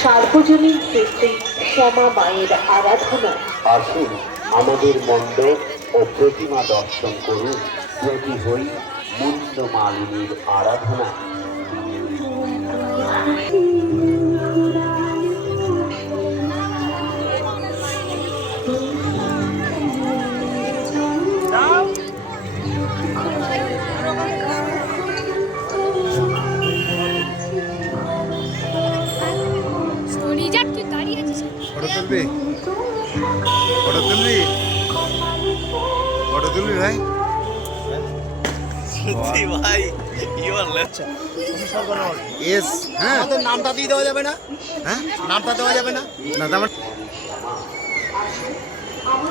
সার্বজনীন ক্ষেত্রে শ্যামা মায়ের আরাধনা। আসুন আমাদের মণ্ডপ ও প্রতিমা দর্শন করুন। প্রতি হই মূল্য মালিনীর আরাধনা। ফটো তুলবি? ফটো তুলবি? ফটো তুলবি ভাই? সত্যি ভাই ইউ আর এস হ্যাঁ। আমাদের নামটা দিয়ে দেওয়া যাবে না? হ্যাঁ? নামটা দেওয়া যাবে না? না তার মানে আমাদের